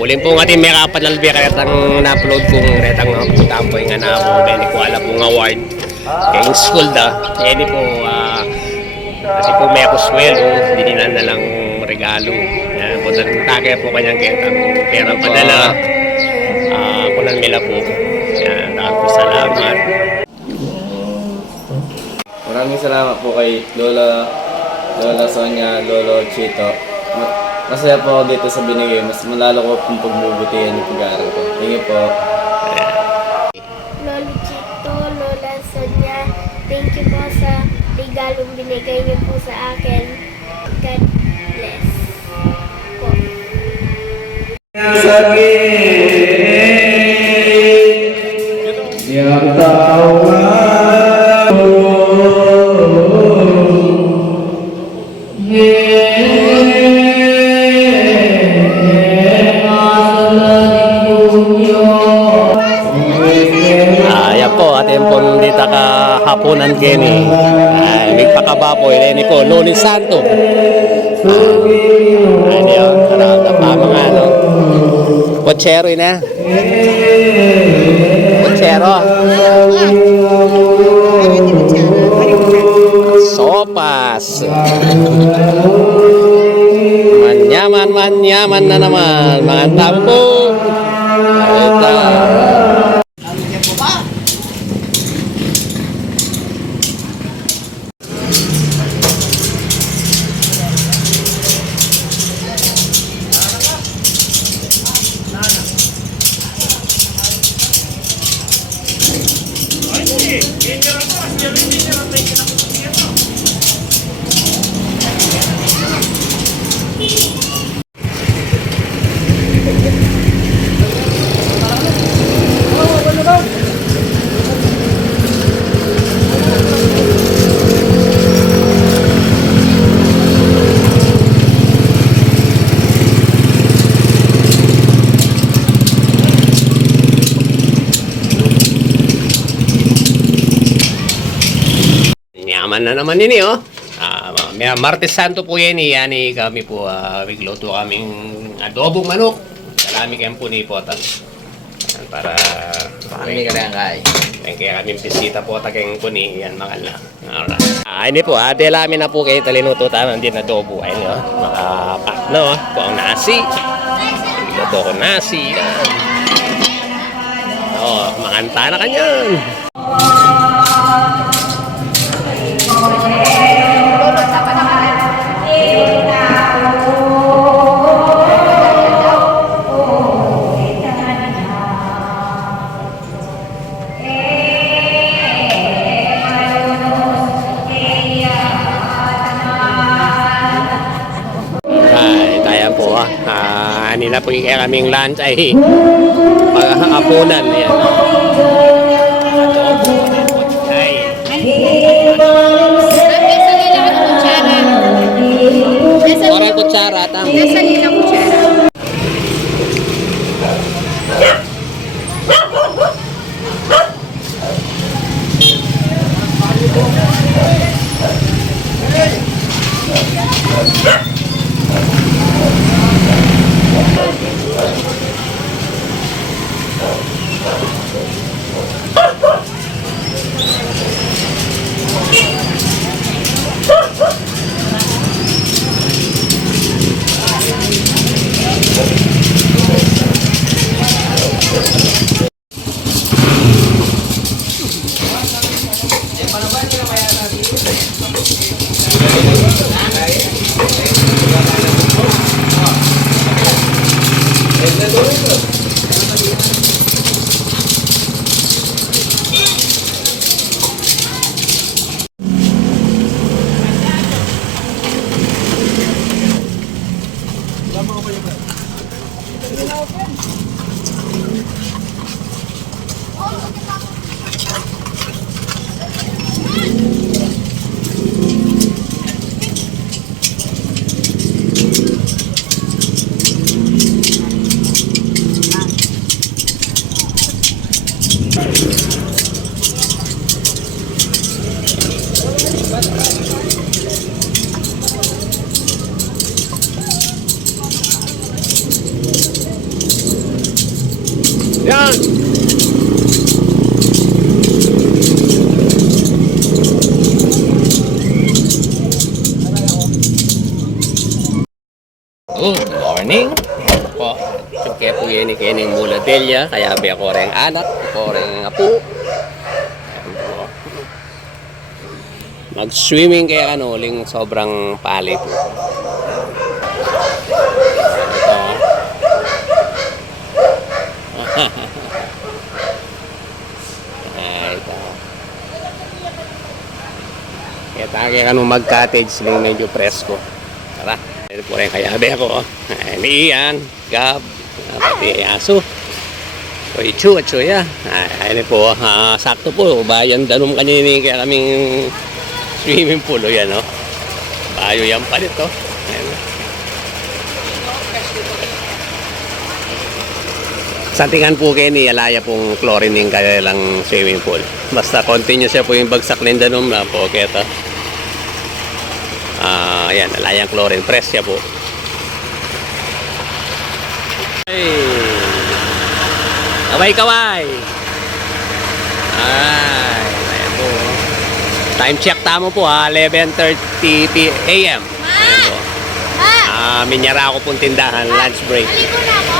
Ulin po nga din may kapanalbi karetang na-upload kong karetang puntaan po nga na ako. Dahil ko alam pong award. Kaya school da. Yan po, kasi po may ako swelo, hindi nila na lang regalo. Yan po, nagtagay po kanyang ketang perang padala. Kunan nila po. Yan, maraming salamat. Maraming salamat po kay Lola Sonia, Lolo Chito. Masaya po ako dito sa binigay. Mas malalo ko pong pagbubutihan yung pag-aaral ko. Thank you po. Lolo Chito, Lola Sonia, thank you po sa regalong binigay niyo po sa akin. God bless po. Yang tahu Ayan po, atin po dito kahaponan kini. May pakababoy, ini po, Loni Santo. Ayan yun, harap na pa mga ano. Pochero yun Pochero. Sopas. Manyaman na naman. Mga tao po. Ito. Yaman na naman ini may Martes Santo po yan yani kami po bigluto kaming adobong manok. Salami kayo po ni Potas. Para Kami ka lang kay. kaya kami bisita po tageng po ni yan mga na. Alright. Ini po delami na po kayo talinuto tama din adobo ay no. Makapak no po ang nasi. Bigluto ko nasi. Yan. Makanta na kanyan. Nila po yung kaming lunch ay paghahaponan. Ayan. Orang kutsara. Nasa nilang kutsara. Yan! Good morning. Po, kaya po yan ikining mula Delia, kaya ba ako rin anak, ako rin apo. Mag-swimming kaya ano, uling sobrang pali po. Ito. Ito. Kaya tayo kanong mag-cottage lang medyo presko. Tara. Ito po rin kaya abe ako. Ni Ian, Gab, pati Aso. So, Ichu at Chuya. Ayun po, sakto po. Bayan danom kanina kaya kaming swimming pool. O yan, no? Bayo yan pa dito. Ayan. Santingan po kayo ni Alaya pong chlorine yung kanilang swimming pool. Basta continuous siya po yung bagsak ng danom na po. Kaya ito. Ayan, Alayang chlorine press siya po. Ay. Kaway. Ay, ayan po. Time check tamo po 11:30 a.m. Ayan po. Minyara ako pong tindahan, lunch break. Aligo na ako.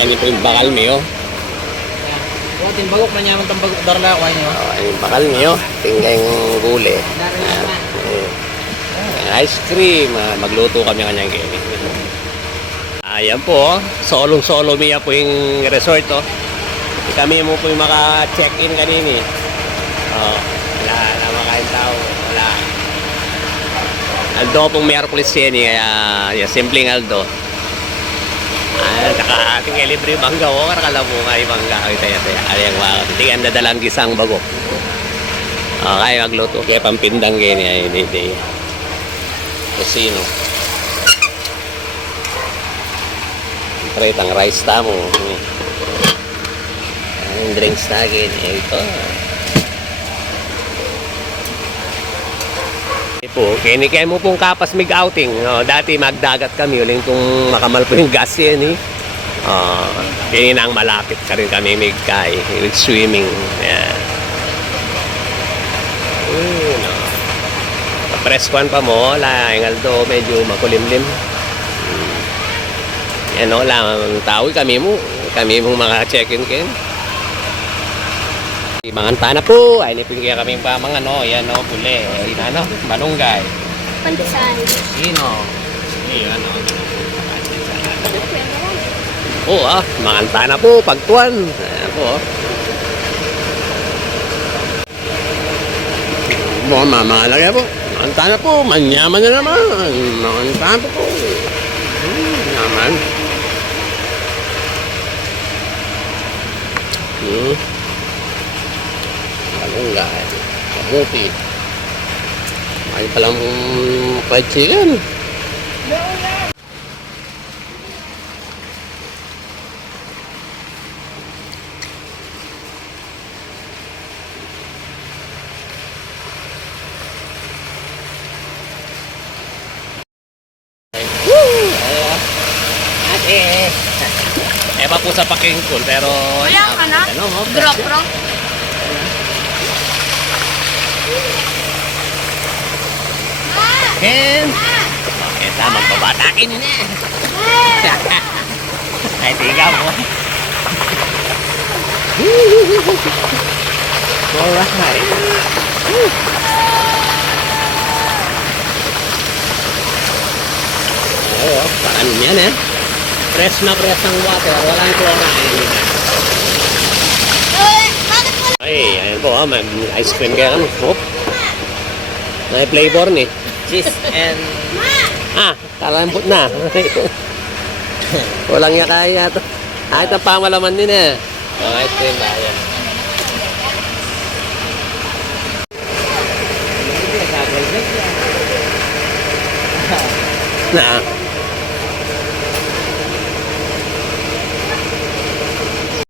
Ayan po yung bakal mi, oh. Buhatin bagok na nyaman itong bagok darla ko niyo. Ayan yung bakal mi, oh. Tingay yung guli. Ice cream. Magluto kami kanyang gaming. Ayan po, solong-solo miya po yung resort, oh. Kami mo po yung maka-check-in kanini. Wala na makain tao. Wala. Aldo pong Miyerkules yan, kaya simpleng Aldo. Saka ating libre bangga, oh. Karakala mo nga yung bangga. Ayang mga tingnan dadalang gisang bago. Kaya magluto. Kaya pampindang ganyan. Hindi. Kusino. Siyempre, ang rice tamo. Ang drinks na ganyan. Ito. Po, kaya mo pong kapas mig outing. Dati magdagat kami. Uling kung makamal po yung gas yan. Kaya nang malapit ka rin kami mig kay. With swimming. Yan. Preskuan pa mo, yung Aldo medyo makulimlim. Yan o, lang tao kami mong mga check-in kayo. Mga tana po, ay nipin kaya kami pa mga no, yan o, puli, ano, malunggay. Pandesal. Sino? Yan o. Oo mga tana po, pagtuan. Ayan po. Mga lagay po. Mantana po, manyaman na naman. Mantana po. Yaman. Malunggay. Kamuti. May palang fried chicken. Eba po sa pakingkol pero Wala ka na? Drop. Ken! Ito, magbabatakin yun eh. Ay, tiga mo. Alright. Oo, paano yan eh. Fresh na fresh ang water. Walang chlorine. Ay, ayan po may ice cream kaya kami. May flavor ni. Cheese and Kalambot na. Walang yakaya to. Ito pamalaman din eh. ice cream ba yan? Na.